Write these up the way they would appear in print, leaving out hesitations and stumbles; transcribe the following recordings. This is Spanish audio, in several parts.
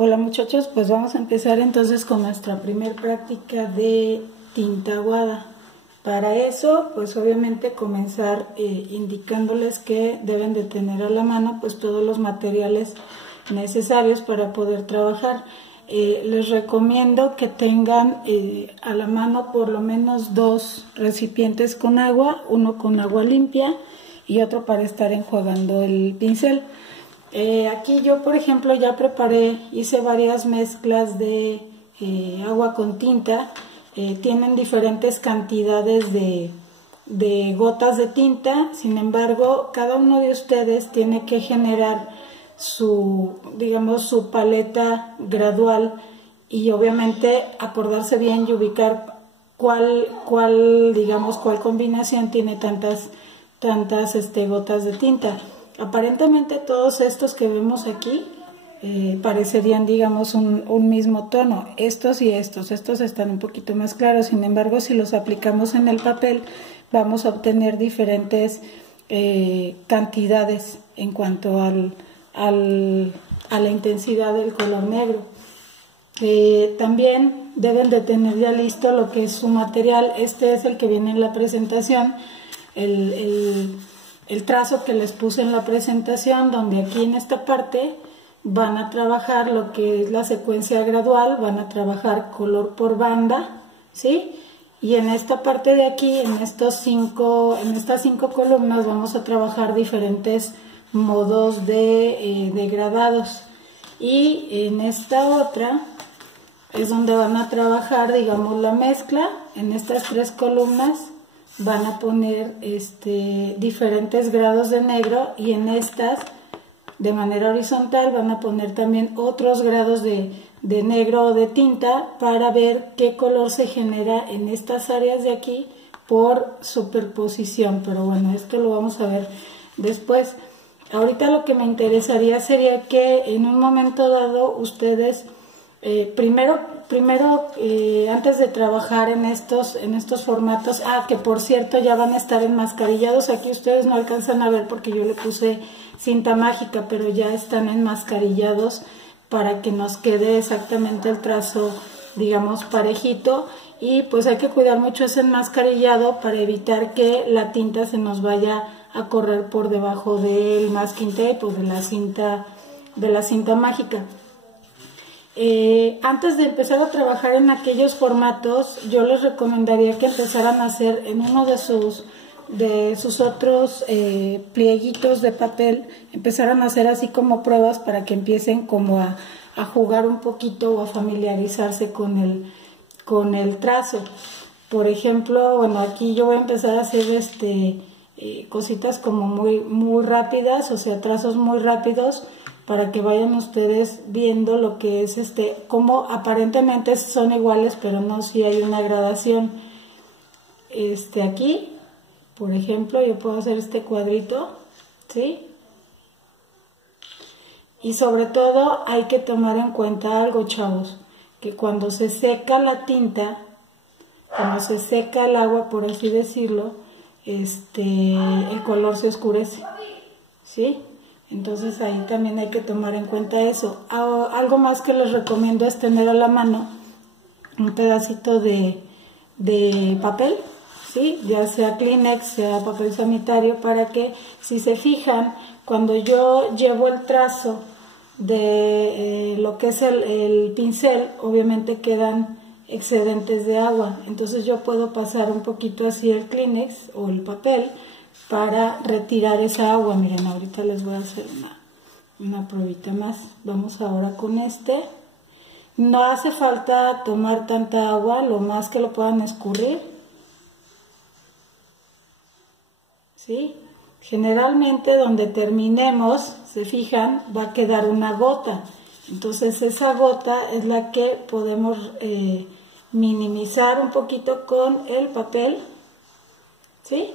Hola muchachos, pues vamos a empezar entonces con nuestra primer práctica de tinta aguada. Para eso, pues obviamente comenzar indicándoles que deben de tener a la mano pues todos los materiales necesarios para poder trabajar. Les recomiendo que tengan a la mano por lo menos 2 recipientes con agua, uno con agua limpia y otro para estar enjuagando el pincel. Aquí yo, por ejemplo, ya preparé, hice varias mezclas de agua con tinta. Tienen diferentes cantidades de gotas de tinta. Sin embargo, cada uno de ustedes tiene que generar su paleta gradual y obviamente acordarse bien y ubicar cuál combinación tiene tantas gotas de tinta. Aparentemente todos estos que vemos aquí parecerían, digamos, un mismo tono. Estos y estos están un poquito más claros. Sin embargo, si los aplicamos en el papel, vamos a obtener diferentes cantidades en cuanto a la intensidad del color negro. También deben de tener ya listo lo que es su material. Este es el que viene en la presentación. El trazo que les puse en la presentación, donde aquí en esta parte van a trabajar lo que es la secuencia gradual, van a trabajar color por banda, ¿sí? Y en esta parte de aquí, en estas 5 columnas, vamos a trabajar diferentes modos de gradados. Y en esta otra es donde van a trabajar, digamos, la mezcla. En estas 3 columnas van a poner diferentes grados de negro, y en estas de manera horizontal van a poner también otros grados de negro o de tinta para ver qué color se genera en estas áreas de aquí por superposición. Pero bueno, esto lo vamos a ver después. Ahorita lo que me interesaría sería que en un momento dado ustedes primero antes de trabajar en estos formatos, que por cierto ya van a estar enmascarillados. Aquí ustedes no alcanzan a ver porque yo le puse cinta mágica, pero ya están enmascarillados para que nos quede exactamente el trazo, digamos, parejito. Y pues hay que cuidar mucho ese enmascarillado para evitar que la tinta se nos vaya a correr por debajo del masking tape o de la cinta mágica. Antes de empezar a trabajar en aquellos formatos, yo les recomendaría que empezaran a hacer en uno de sus otros plieguitos de papel, empezaran a hacer así como pruebas para que empiecen como a jugar un poquito o a familiarizarse con el trazo. Por ejemplo, bueno, aquí yo voy a empezar a hacer cositas como muy rápidas, o sea, trazos muy rápidos, para que vayan ustedes viendo lo que es como aparentemente son iguales, pero no, si hay una gradación. Aquí, por ejemplo, yo puedo hacer este cuadrito, ¿sí? Y sobre todo hay que tomar en cuenta algo, chavos, que cuando se seca la tinta, cuando se seca el agua, por así decirlo, el color se oscurece, ¿sí? Entonces ahí también hay que tomar en cuenta eso. Algo más que les recomiendo es tener a la mano un pedacito de papel, ¿sí? Ya sea Kleenex, sea papel sanitario, para que, si se fijan, cuando yo llevo el trazo de lo que es el pincel, obviamente quedan excedentes de agua. Entonces yo puedo pasar un poquito así el Kleenex o el papel para retirar esa agua. Miren, ahorita les voy a hacer una pruebita más. Vamos ahora con No hace falta tomar tanta agua, lo más que lo puedan escurrir, ¿sí? Generalmente donde terminemos, se fijan, va a quedar una gota. Entonces esa gota es la que podemos minimizar un poquito con el papel, ¿sí?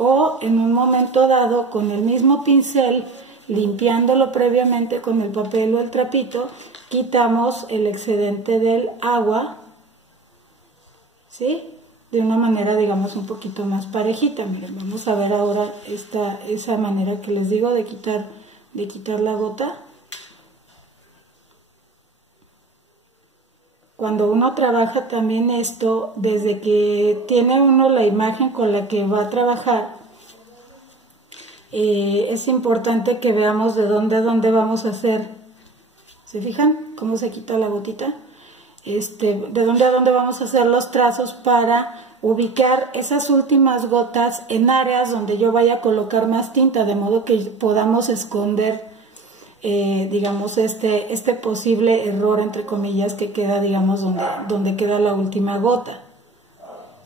O en un momento dado, con el mismo pincel, limpiándolo previamente con el papel o el trapito, quitamos el excedente del agua, ¿sí? De una manera, digamos, un poquito más parejita. Miren, vamos a ver ahora esa manera que les digo de quitar la gota. cuando uno trabaja también esto, desde que tiene uno la imagen con la que va a trabajar, es importante que veamos de dónde a dónde vamos a hacer. ¿Se fijan cómo se quita la gotita? De dónde a dónde vamos a hacer los trazos para ubicar esas últimas gotas en áreas donde yo vaya a colocar más tinta, de modo que podamos esconder digamos este posible error entre comillas que queda, digamos, donde queda la última gota.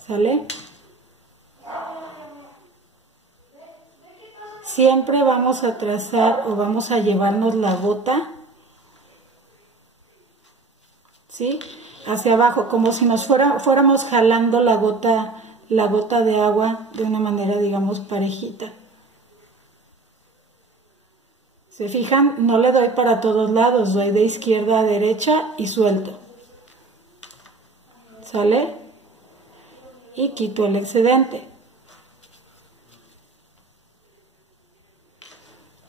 ¿Sale? Siempre vamos a trazar o vamos a llevarnos la gota, ¿sí?, hacia abajo, como si nos fuéramos jalando la gota de agua de una manera, digamos, parejita. ¿Se fijan? No le doy para todos lados, doy de izquierda a derecha y suelto. ¿Sale? Y quito el excedente.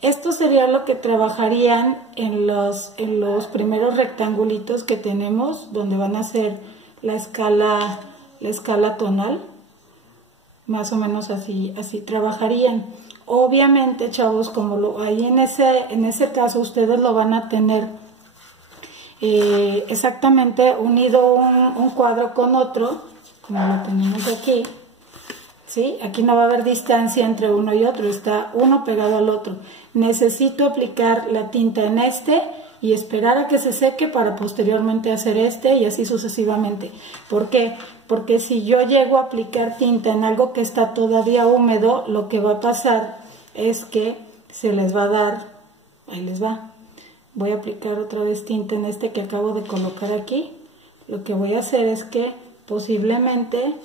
Esto sería lo que trabajarían en los primeros rectangulitos que tenemos, donde van a ser la escala tonal. Más o menos así trabajarían. Obviamente, chavos, como ahí en ese caso ustedes lo van a tener exactamente unido un cuadro con otro, como lo tenemos aquí, ¿sí? Aquí no va a haber distancia entre uno y otro, está uno pegado al otro. Necesito aplicar la tinta en y esperar a que se seque para posteriormente hacer y así sucesivamente. ¿Por qué? Porque si yo llego a aplicar tinta en algo que está todavía húmedo, lo que va a pasar es que se les va a dar, ahí les va, voy a aplicar otra vez tinta en que acabo de colocar aquí. Lo que voy a hacer es que posiblemente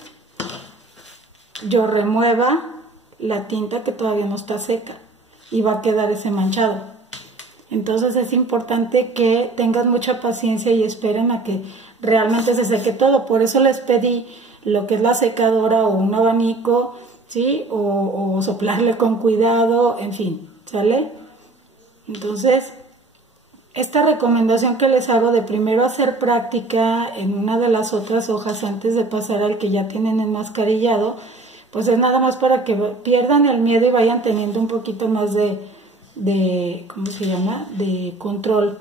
yo remueva la tinta que todavía no está seca y va a quedar ese manchado. Entonces es importante que tengan mucha paciencia y esperen a que realmente se seque todo. Por eso les pedí lo que es la secadora o un abanico, ¿sí? O soplarle con cuidado, en fin, ¿sale? Entonces, esta recomendación que les hago de primero hacer práctica en una de las otras hojas antes de pasar al que ya tienen enmascarillado, pues es nada más para que pierdan el miedo y vayan teniendo un poquito más de ¿cómo se llama?, de control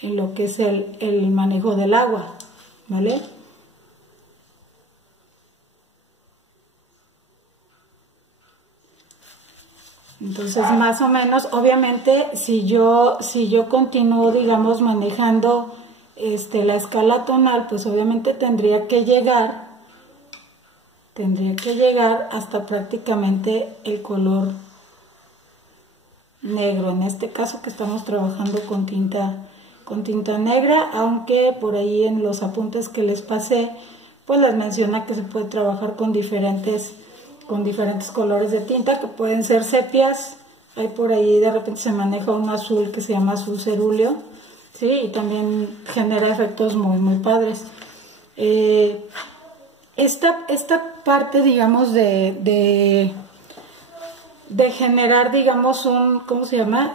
en lo que es el manejo del agua, ¿vale? Entonces, más o menos, obviamente, si yo continúo, digamos, manejando la escala tonal, pues obviamente tendría que llegar hasta prácticamente el color negro, en este caso que estamos trabajando con tinta negra, aunque por ahí en los apuntes que les pasé pues les menciona que se puede trabajar con diferentes colores de tinta, que pueden ser sepias. Hay por ahí de repente se maneja un azul que se llama azul cerúleo, ¿sí? Y también genera efectos muy padres. Esta parte, digamos, de generar, digamos, ¿cómo se llama?,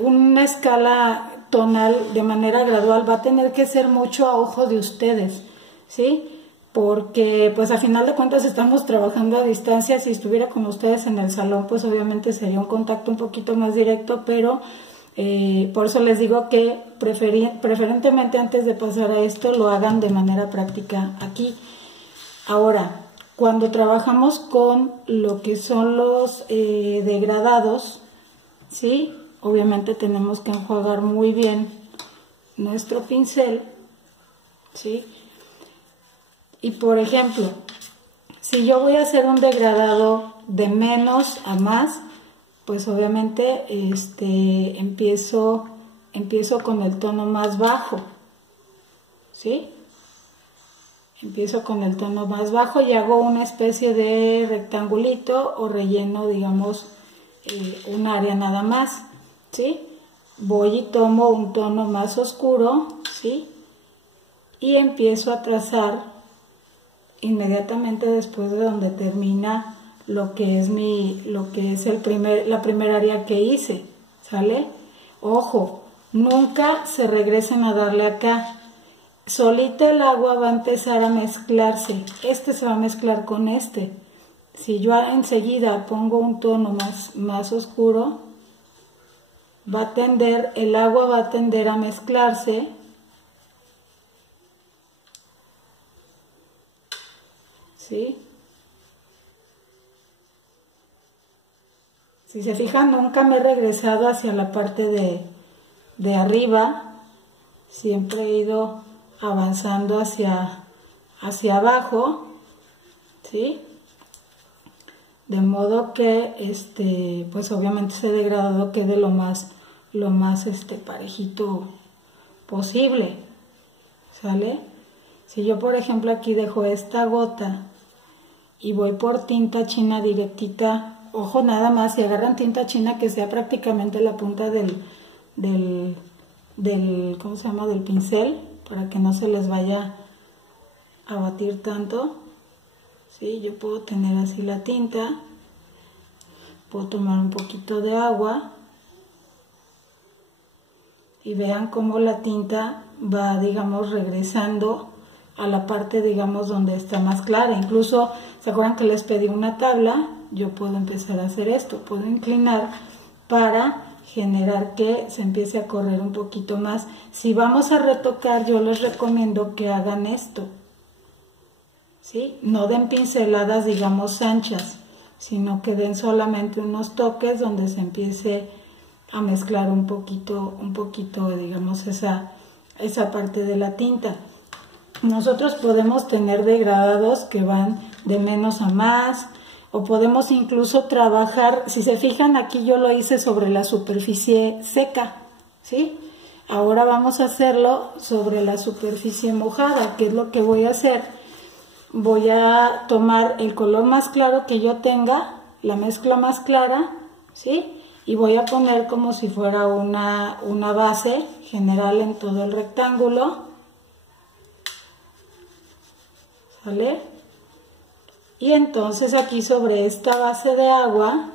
una escala tonal de manera gradual, va a tener que ser mucho a ojo de ustedes, ¿sí? Porque pues a final de cuentas estamos trabajando a distancia. Si estuviera con ustedes en el salón, pues obviamente sería un contacto un poquito más directo, pero por eso les digo que preferentemente antes de pasar a esto lo hagan de manera práctica aquí. Ahora, cuando trabajamos con lo que son los degradados, ¿sí?, obviamente tenemos que enjuagar muy bien nuestro pincel, ¿sí? Y por ejemplo, si yo voy a hacer un degradado de menos a más, pues obviamente empiezo con el tono más bajo, ¿sí? Empiezo con el tono más bajo y hago una especie de rectangulito o relleno, digamos, un área nada más, ¿sí? Voy y tomo un tono más oscuro, ¿sí? Y empiezo a trazar inmediatamente después de donde termina lo que es la primera área que hice, ¿sale? Ojo, nunca se regresen a darle acá. solita el agua va a empezar a mezclarse. Este se va a mezclar con este. Si yo enseguida pongo un tono más oscuro, el agua va a tender a mezclarse. ¿Sí? Si se fijan, nunca me he regresado hacia la parte de arriba, siempre he ido avanzando hacia abajo, ¿sí? De modo que pues obviamente ese degradado quede lo más parejito posible, ¿sale? Si yo por ejemplo aquí dejo esta gota y voy por tinta china directita, ojo nada más, si agarran tinta china que sea prácticamente la punta del ¿cómo se llama? Del pincel, para que no se les vaya a batir tanto. ¿Sí? Yo puedo tener así la tinta, puedo tomar un poquito de agua y vean cómo la tinta va, digamos, regresando a la parte, digamos, donde está más clara. Incluso, ¿se acuerdan que les pedí una tabla? Yo puedo empezar a hacer esto, puedo inclinar para generar que se empiece a correr un poquito más. Si vamos a retocar, yo les recomiendo que hagan esto, ¿sí? No den pinceladas, digamos, anchas, sino que den solamente unos toques donde se empiece a mezclar un poquito, digamos, esa parte de la tinta. Nosotros podemos tener degradados que van de menos a más, o podemos incluso trabajar, si se fijan aquí yo lo hice sobre la superficie seca, ¿sí? Ahora vamos a hacerlo sobre la superficie mojada. ¿Qué es lo que voy a hacer? Voy a tomar el color más claro que yo tenga, la mezcla más clara, ¿sí? Y voy a poner como si fuera una base general en todo el rectángulo, ¿sale? Y entonces aquí sobre esta base de agua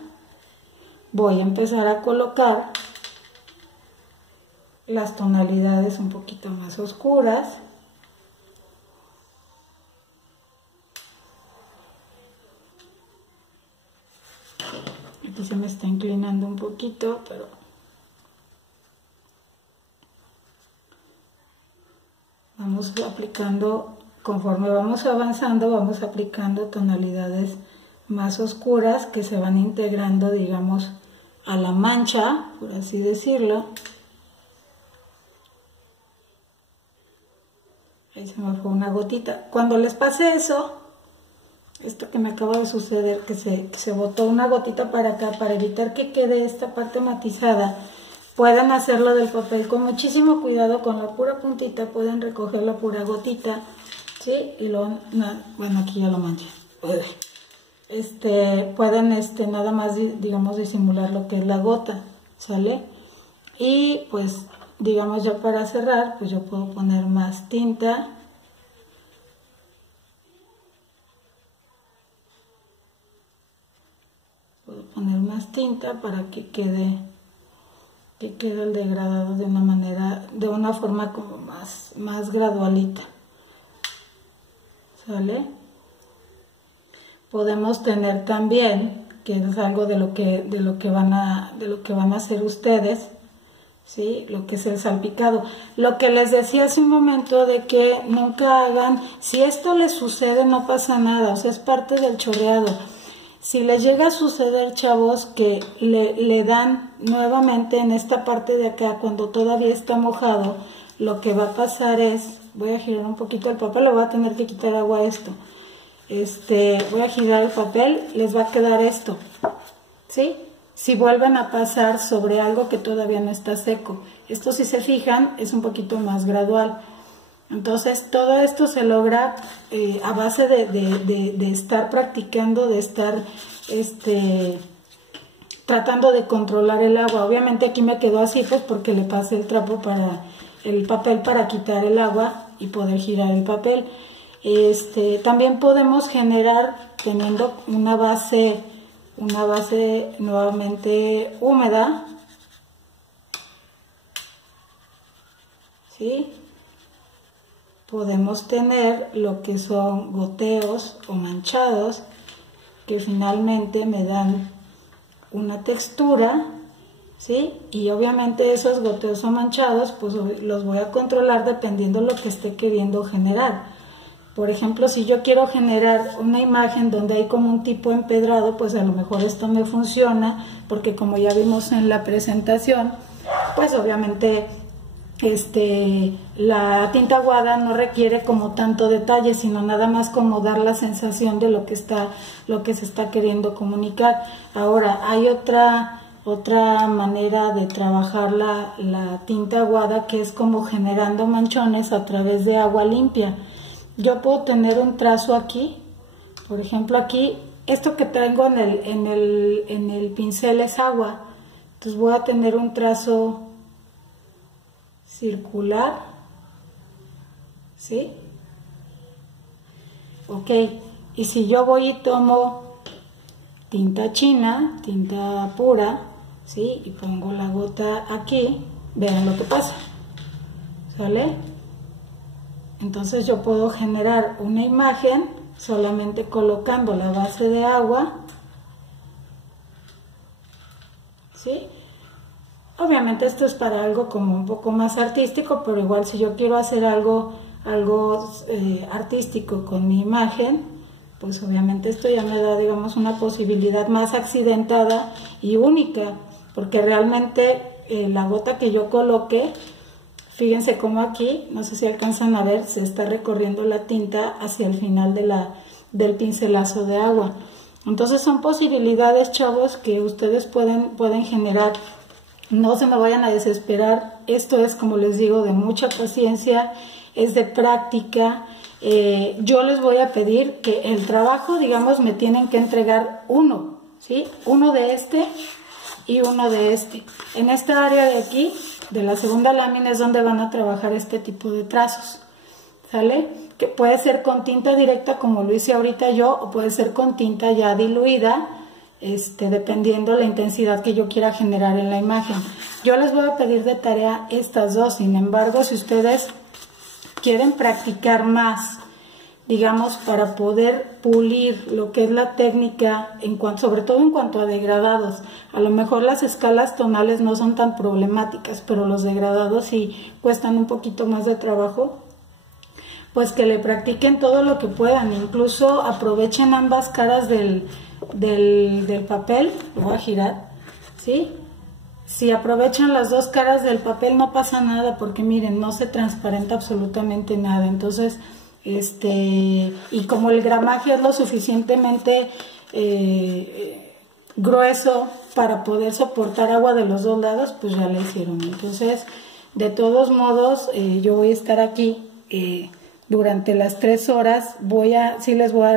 voy a empezar a colocar las tonalidades un poquito más oscuras. Aquí se me está inclinando un poquito, pero vamos aplicando, conforme vamos avanzando, vamos aplicando tonalidades más oscuras que se van integrando, digamos, a la mancha, por así decirlo. Ahí se me fue una gotita. Cuando les pase eso, esto que me acaba de suceder, que se botó una gotita para acá, para evitar que quede esta parte matizada, pueden hacerlo del papel con muchísimo cuidado, con la pura puntita, pueden recoger la pura gotita, ¿sí? Y luego, bueno, aquí ya lo manché. Pueden nada más, digamos, disimular lo que es la gota, ¿sale? Y pues, digamos, ya para cerrar, pues yo puedo poner más tinta. Puedo poner más tinta para que quede el degradado de una manera, de una forma como más gradualita, ¿sale? Podemos tener también, que es algo de lo que van a hacer ustedes, ¿sí? Lo que es el salpicado. Lo que les decía hace un momento de que nunca hagan, si esto les sucede no pasa nada, o sea, es parte del chorreado. Si les llega a suceder, chavos, que le dan nuevamente en esta parte de acá, cuando todavía está mojado, lo que va a pasar es, voy a girar un poquito el papel, le voy a tener que quitar agua a esto. Voy a girar el papel, les va a quedar esto, ¿sí? Si vuelven a pasar sobre algo que todavía no está seco. Esto, si se fijan, es un poquito más gradual. Entonces, todo esto se logra a base de estar practicando, de estar tratando de controlar el agua. Obviamente aquí me quedó así, pues porque le pasé el trapo el papel para quitar el agua y poder girar el papel. También podemos generar, teniendo una base nuevamente húmeda, ¿sí? podemos tener lo que son goteos o manchados que finalmente me dan una textura, ¿sí? Y obviamente esos goteos o manchados pues los voy a controlar dependiendo de lo que esté queriendo generar. Por ejemplo, si yo quiero generar una imagen donde hay como un tipo empedrado, pues a lo mejor esto me funciona, porque como ya vimos en la presentación, pues obviamente la tinta aguada no requiere como tanto detalle, sino nada más como dar la sensación de lo que se está queriendo comunicar. Ahora, hay otra manera de trabajar la tinta aguada, que es como generando manchones a través de agua limpia. Yo puedo tener un trazo aquí, por ejemplo aquí, esto que tengo en el pincel es agua, entonces voy a tener un trazo circular, ¿sí? Ok, y si yo voy y tomo tinta china, tinta pura, ¿sí? Y pongo la gota aquí, vean lo que pasa, ¿sale? Entonces yo puedo generar una imagen solamente colocando la base de agua, ¿sí? Obviamente esto es para algo como un poco más artístico, pero igual si yo quiero hacer algo artístico con mi imagen, pues obviamente esto ya me da, digamos, una posibilidad más accidentada y única, porque realmente la gota que yo coloque, fíjense cómo aquí, no sé si alcanzan a ver, se está recorriendo la tinta hacia el final del pincelazo de agua. Entonces son posibilidades, chavos, que ustedes pueden generar. No se me vayan a desesperar, esto es, como les digo, de mucha paciencia, es de práctica. Yo les voy a pedir que el trabajo, digamos, me tienen que entregar uno, ¿sí? Uno de este y uno de este. En esta área de aquí, de la segunda lámina, es donde van a trabajar este tipo de trazos, ¿sale? Que puede ser con tinta directa, como lo hice ahorita yo, o puede ser con tinta ya diluida, dependiendo la intensidad que yo quiera generar en la imagen. Yo les voy a pedir de tarea estas dos. Sin embargo, si ustedes quieren practicar más, digamos, para poder pulir lo que es la técnica, sobre todo en cuanto a degradados, a lo mejor las escalas tonales no son tan problemáticas, pero los degradados sí cuestan un poquito más de trabajo, pues que le practiquen todo lo que puedan, incluso aprovechen ambas caras del papel. Lo voy a girar, ¿sí? Si aprovechan las dos caras del papel no pasa nada, porque miren, no se transparenta absolutamente nada. Entonces, y como el gramaje es lo suficientemente grueso para poder soportar agua de los dos lados, pues ya le hicieron. Entonces, de todos modos, yo voy a estar aquí durante las 3 horas. Sí les voy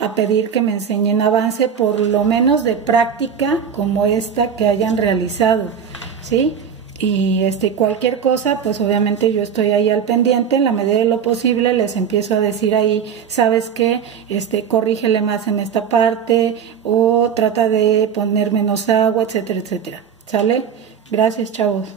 a pedir que me enseñen avance, por lo menos de práctica, como esta que hayan realizado, ¿sí? Y cualquier cosa, pues obviamente yo estoy ahí al pendiente. En la medida de lo posible les empiezo a decir ahí, ¿sabes qué? Corrígele más en esta parte, o trata de poner menos agua, etcétera, etcétera. ¿Sale? Gracias, chavos.